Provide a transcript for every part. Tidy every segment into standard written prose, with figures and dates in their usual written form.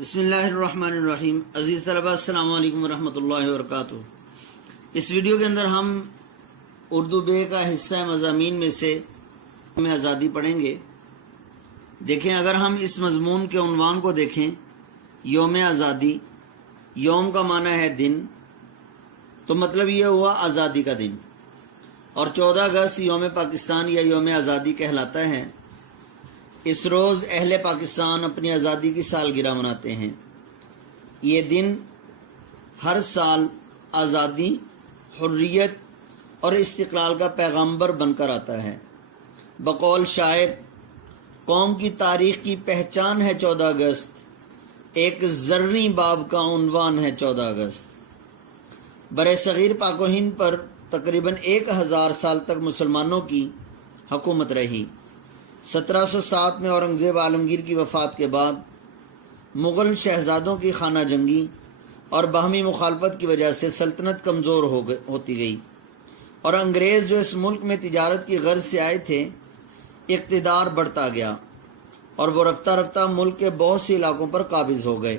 بسم اللہ الرحمن الرحیم۔ عزیز طلباء، السلام علیکم ورحمۃ اللہ وبرکاتہ۔ اس ویڈیو کے اندر ہم اردو بے کا حصہ مضامین میں سے میں آزادی پڑھیں گے۔ دیکھیں، اگر ہم اس مضمون کے عنوان کو دیکھیں، یوم آزادی، یوم کا معنی ہے دن، تو مطلب یہ ہوا آزادی کا دن، اور 14 اگست یوم پاکستان یا یوم آزادی کہلاتا ہے۔ اس روز اہل پاکستان اپنی آزادی کی سالگرہ مناتے ہیں۔ یہ دن ہر سال آزادی، حریت اور استقلال کا پیغامبر بن کر آتا ہے۔ بقول شاعر، قوم کی تاریخ کی پہچان ہے 14 اگست، ایک زرعی باب کا عنوان ہے 14 اگست۔ برصغیر پاک و ہند پر تقریباً 1000 سال تک مسلمانوں کی حکومت رہی۔ 1707 میں اورنگزیب عالمگیر کی وفات کے بعد مغل شہزادوں کی خانہ جنگی اور باہمی مخالفت کی وجہ سے سلطنت کمزور ہوتی گئی، اور انگریز جو اس ملک میں تجارت کی غرض سے آئے تھے، اقتدار بڑھتا گیا اور وہ رفتہ رفتہ ملک کے بہت سے علاقوں پر قابض ہو گئے۔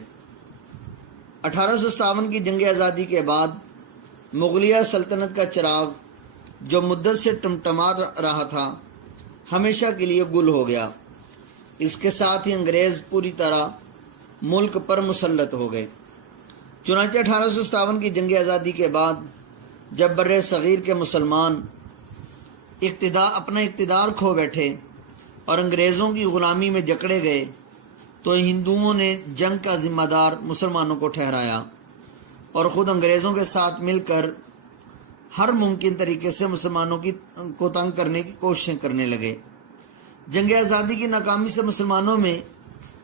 1857 کی جنگ آزادی کے بعد مغلیہ سلطنت کا چراغ جو مدت سے ٹمٹما رہا تھا، ہمیشہ کے لیے گل ہو گیا۔ اس کے ساتھ ہی انگریز پوری طرح ملک پر مسلط ہو گئے۔ چنانچہ 1857 کی جنگ آزادی کے بعد جب بر صغیر کے مسلمان اپنا اقتدار کھو بیٹھے اور انگریزوں کی غلامی میں جکڑے گئے، تو ہندوؤں نے جنگ کا ذمہ دار مسلمانوں کو ٹھہرایا اور خود انگریزوں کے ساتھ مل کر ہر ممکن طریقے سے مسلمانوں کو تنگ کرنے کی کوششیں کرنے لگے۔ جنگ آزادی کی ناکامی سے مسلمانوں میں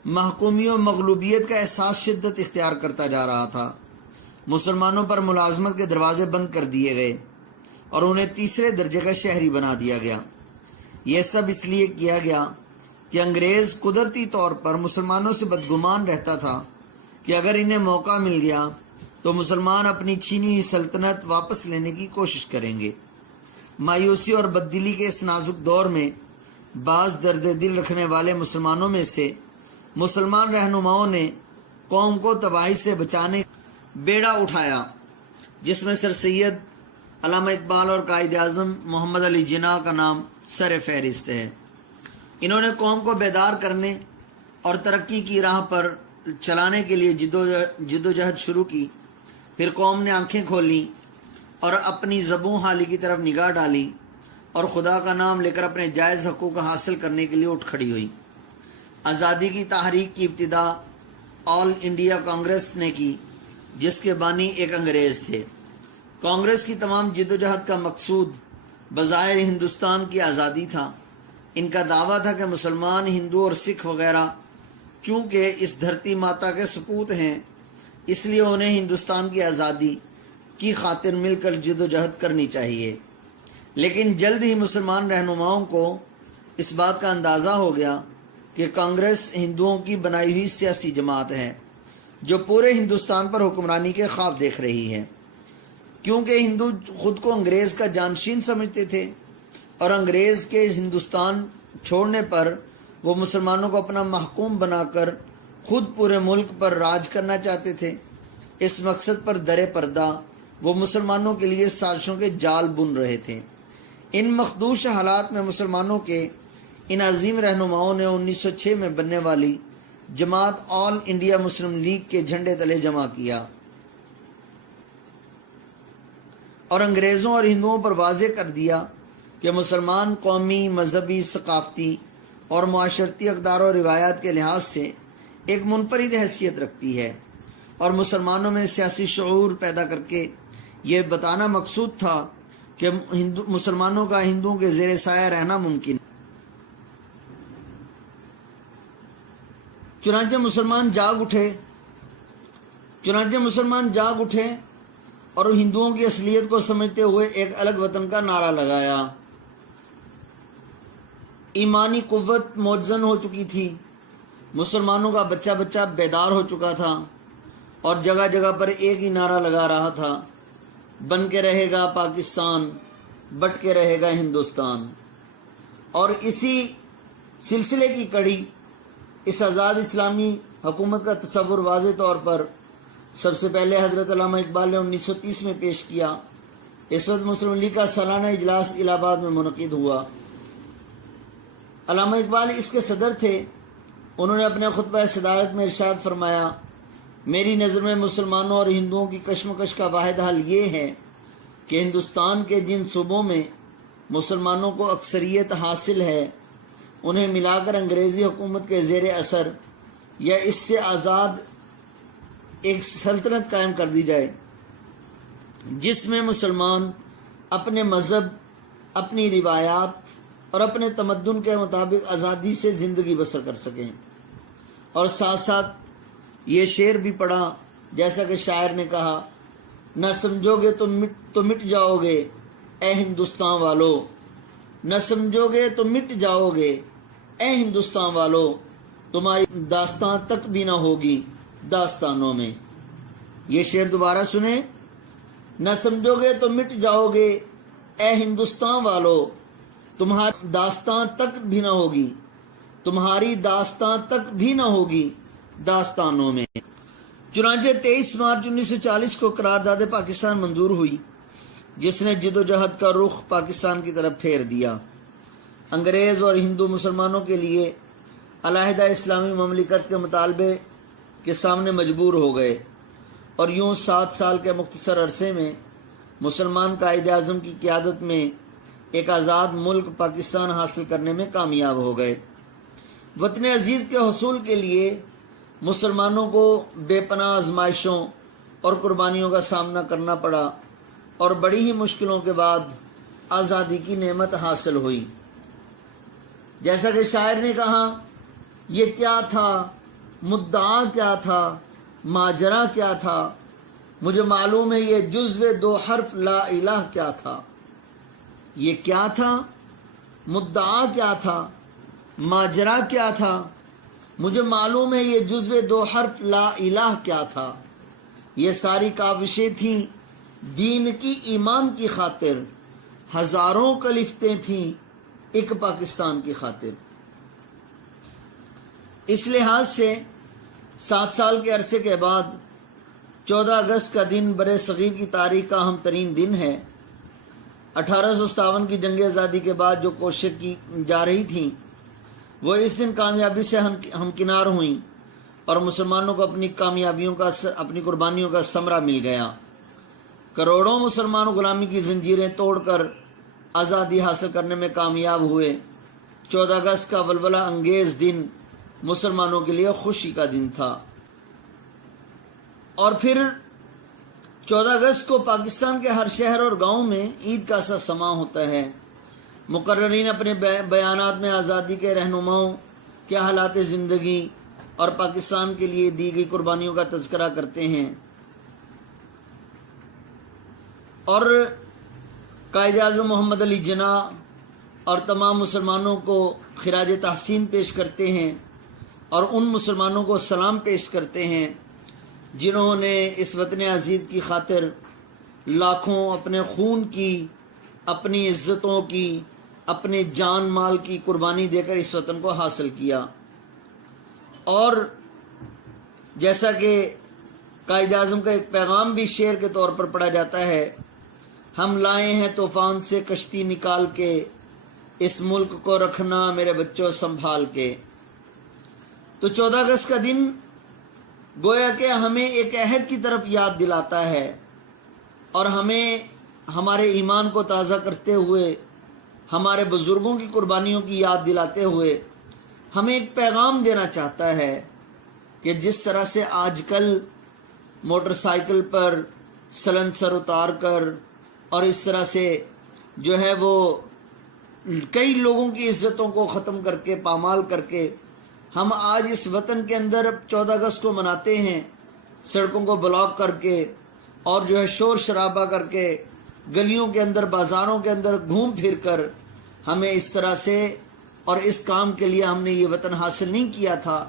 محکومی و مغلوبیت کا احساس شدت اختیار کرتا جا رہا تھا۔ مسلمانوں پر ملازمت کے دروازے بند کر دیے گئے اور انہیں تیسرے درجے کا شہری بنا دیا گیا۔ یہ سب اس لیے کیا گیا کہ انگریز قدرتی طور پر مسلمانوں سے بدگمان رہتا تھا کہ اگر انہیں موقع مل گیا تو مسلمان اپنی چھینی ہوئی سلطنت واپس لینے کی کوشش کریں گے۔ مایوسی اور بددلی کے اس نازک دور میں بعض درد دل رکھنے والے مسلمانوں میں سے مسلمان رہنماؤں نے قوم کو تباہی سے بچانے بیڑا اٹھایا، جس میں سر سید علامہ اقبال اور قائد اعظم محمد علی جناح کا نام سر فہرست ہے۔ انہوں نے قوم کو بیدار کرنے اور ترقی کی راہ پر چلانے کے لیے جدوجہد شروع کی۔ پھر قوم نے آنکھیں کھولیں اور اپنی زبوں حالی کی طرف نگاہ ڈالی اور خدا کا نام لے کر اپنے جائز حقوق حاصل کرنے کے لیے اٹھ کھڑی ہوئی۔ آزادی کی تحریک کی ابتدا آل انڈیا کانگریس نے کی، جس کے بانی ایک انگریز تھے۔ کانگریس کی تمام جدوجہد کا مقصود بظاہر ہندوستان کی آزادی تھا۔ ان کا دعویٰ تھا کہ مسلمان، ہندو اور سکھ وغیرہ چونکہ اس دھرتی ماتا کے سپوت ہیں، اس لیے انہیں ہندوستان کی آزادی کی خاطر مل کر جدوجہد کرنی چاہیے۔ لیکن جلد ہی مسلمان رہنماؤں کو اس بات کا اندازہ ہو گیا کہ کانگریس ہندوؤں کی بنائی ہوئی سیاسی جماعت ہے جو پورے ہندوستان پر حکمرانی کے خواب دیکھ رہی ہے، کیونکہ ہندو خود کو انگریز کا جانشین سمجھتے تھے اور انگریز کے ہندوستان چھوڑنے پر وہ مسلمانوں کو اپنا محکوم بنا کر خود پورے ملک پر راج کرنا چاہتے تھے۔ اس مقصد پر در پردہ وہ مسلمانوں کے لیے سازشوں کے جال بن رہے تھے۔ ان مخدوش حالات میں مسلمانوں کے ان عظیم رہنماؤں نے 1906 میں بننے والی جماعت آل انڈیا مسلم لیگ کے جھنڈے تلے جمع کیا اور انگریزوں اور ہندوؤں پر واضح کر دیا کہ مسلمان قومی، مذہبی، ثقافتی اور معاشرتی اقدار و روایات کے لحاظ سے ایک منفرد حیثیت رکھتی ہے، اور مسلمانوں میں سیاسی شعور پیدا کر کے یہ بتانا مقصود تھا کہ مسلمانوں کا ہندوؤں کے زیر سایہ رہنا ممکن ہے۔ چنانچہ مسلمان جاگ اٹھے اور ہندوؤں کی اصلیت کو سمجھتے ہوئے ایک الگ وطن کا نعرہ لگایا۔ ایمانی قوت موجزن ہو چکی تھی، مسلمانوں کا بچہ بچہ بیدار ہو چکا تھا اور جگہ جگہ پر ایک ہی نعرہ لگا رہا تھا، بن کے رہے گا پاکستان، بٹ کے رہے گا ہندوستان۔ اور اسی سلسلے کی کڑی اس آزاد اسلامی حکومت کا تصور واضح طور پر سب سے پہلے حضرت علامہ اقبال نے 1930 میں پیش کیا۔ اس وقت مسلم لیگ کا سالانہ اجلاس الہ آباد میں منعقد ہوا۔ علامہ اقبال اس کے صدر تھے۔ انہوں نے اپنے خطبہ صدارت میں ارشاد فرمایا، میری نظر میں مسلمانوں اور ہندوؤں کی کشمکش کا واحد حل یہ ہے کہ ہندوستان کے جن صوبوں میں مسلمانوں کو اکثریت حاصل ہے انہیں ملا کر انگریزی حکومت کے زیر اثر یا اس سے آزاد ایک سلطنت قائم کر دی جائے، جس میں مسلمان اپنے مذہب، اپنی روایات اور اپنے تمدن کے مطابق آزادی سے زندگی بسر کر سکیں۔ اور ساتھ ساتھ یہ شعر بھی پڑھا، جیسا کہ شاعر نے کہا، نہ سمجھو گے تو مٹ جاؤ گے اے ہندوستان والو، نہ سمجھو گے تو مٹ جاؤ گے اے ہندوستان والو، تمہاری داستان تک بھی نہ ہوگی داستانوں میں۔ یہ شعر دوبارہ سنیں، نہ سمجھو گے تو مٹ جاؤ گے اے ہندوستان والو، تمہاری داستان تک بھی نہ ہوگی، تمہاری داستان تک بھی نہ ہوگی داستانوں میں۔ چنانچہ 23 مارچ 1940 کو قرارداد پاکستان منظور ہوئی، جس نے جد و جہد کا رخ پاکستان کی طرف پھیر دیا۔ انگریز اور ہندو مسلمانوں کے لیے علیحدہ اسلامی مملکت کے مطالبے کے سامنے مجبور ہو گئے، اور یوں 7 سال کے مختصر عرصے میں مسلمان قائد اعظم کی قیادت میں ایک آزاد ملک پاکستان حاصل کرنے میں کامیاب ہو گئے۔ وطن عزیز کے حصول کے لیے مسلمانوں کو بے پناہ آزمائشوں اور قربانیوں کا سامنا کرنا پڑا، اور بڑی ہی مشکلوں کے بعد آزادی کی نعمت حاصل ہوئی۔ جیسا کہ شاعر نے کہا، یہ کیا تھا، مدعا کیا تھا، ماجرا کیا تھا، مجھے معلوم ہے یہ جزو 2 حرف لا الہ کیا تھا۔ یہ کیا تھا، مدعا کیا تھا، ماجرا کیا تھا، مجھے معلوم ہے یہ جزو 2 حرف لا الہ کیا تھا۔ یہ ساری کاوشیں تھیں دین کی ایمان کی خاطر، ہزاروں کلفتیں تھیں ایک پاکستان کی خاطر۔ اس لحاظ سے 7 سال کے عرصے کے بعد 14 اگست کا دن برِ صغیر کی تاریخ کا اہم ترین دن ہے۔ 1857 کی جنگ آزادی کے بعد جو کوششیں کی جا رہی تھیں وہ اس دن کامیابی سے ہمکنار ہوئیں، اور مسلمانوں کو اپنی کامیابیوں کا، اپنی قربانیوں کا ثمرہ مل گیا۔ کروڑوں مسلمان غلامی کی زنجیریں توڑ کر آزادی حاصل کرنے میں کامیاب ہوئے۔ 14 اگست کا ولولہ انگیز دن مسلمانوں کے لیے خوشی کا دن تھا۔ اور پھر 14 اگست کو پاکستان کے ہر شہر اور گاؤں میں عید کا سا سماں ہوتا ہے۔ مقررین اپنے بیانات میں آزادی کے رہنماؤں کے حالات زندگی اور پاکستان کے لیے دی گئی قربانیوں کا تذکرہ کرتے ہیں، اور قائد اعظم محمد علی جناح اور تمام مسلمانوں کو خراج تحسین پیش کرتے ہیں، اور ان مسلمانوں کو سلام پیش کرتے ہیں جنہوں نے اس وطن عزیز کی خاطر لاکھوں اپنے خون کی، اپنی عزتوں کی، اپنے جان مال کی قربانی دے کر اس وطن کو حاصل کیا۔ اور جیسا کہ قائد اعظم کا ایک پیغام بھی شعر کے طور پر پڑھا جاتا ہے، ہم لائے ہیں طوفان سے کشتی نکال کے، اس ملک کو رکھنا میرے بچوں سنبھال کے۔ تو 14 اگست کا دن گویا کہ ہمیں ایک عہد کی طرف یاد دلاتا ہے، اور ہمیں ہمارے ایمان کو تازہ کرتے ہوئے، ہمارے بزرگوں کی قربانیوں کی یاد دلاتے ہوئے ہمیں ایک پیغام دینا چاہتا ہے کہ جس طرح سے آج کل موٹر سائیکل پر سلنسر اتار کر اور اس طرح سے جو ہے وہ کئی لوگوں کی عزتوں کو ختم کر کے، پامال کر کے، ہم آج اس وطن کے اندر 14 اگست کو مناتے ہیں، سڑکوں کو بلاک کر کے اور جو ہے شور شرابہ کر کے، گلیوں کے اندر، بازاروں کے اندر گھوم پھر کر، ہمیں اس طرح سے، اور اس کام کے لیے ہم نے یہ وطن حاصل نہیں کیا تھا،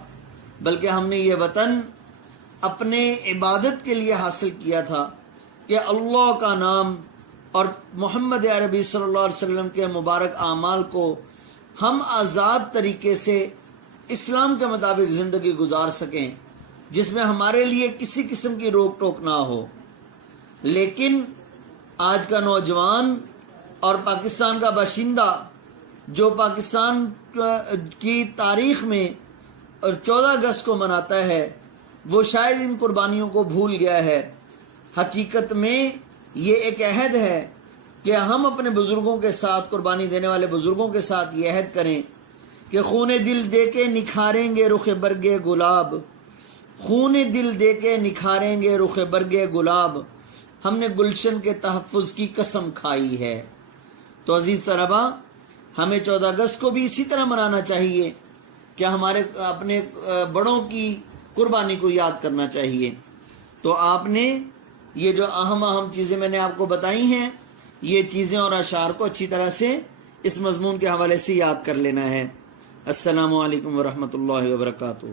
بلکہ ہم نے یہ وطن اپنے عبادت کے لیے حاصل کیا تھا کہ اللہ کا نام اور محمد عربی صلی اللہ علیہ وسلم کے مبارک اعمال کو ہم آزاد طریقے سے اسلام کے مطابق زندگی گزار سکیں، جس میں ہمارے لیے کسی قسم کی روک ٹوک نہ ہو۔ لیکن آج کا نوجوان اور پاکستان کا باشندہ جو پاکستان کی تاریخ میں 14 اگست کو مناتا ہے، وہ شاید ان قربانیوں کو بھول گیا ہے۔ حقیقت میں یہ ایک عہد ہے کہ ہم اپنے بزرگوں کے ساتھ، قربانی دینے والے بزرگوں کے ساتھ یہ عہد کریں کہ خون دل دے کے نکھاریں گے رخ برگے گلاب، خون دل دے کے نکھاریں گے رخ برگے گلاب، ہم نے گلشن کے تحفظ کی قسم کھائی ہے۔ تو عزیز طلباء، ہمیں 14 اگست کو بھی اسی طرح منانا چاہیے کہ ہمارے اپنے بڑوں کی قربانی کو یاد کرنا چاہیے۔ تو آپ نے یہ جو اہم چیزیں میں نے آپ کو بتائی ہیں، یہ چیزیں اور اشعار کو اچھی طرح سے اس مضمون کے حوالے سے یاد کر لینا ہے۔ السلام علیکم ورحمۃ اللہ وبرکاتہ۔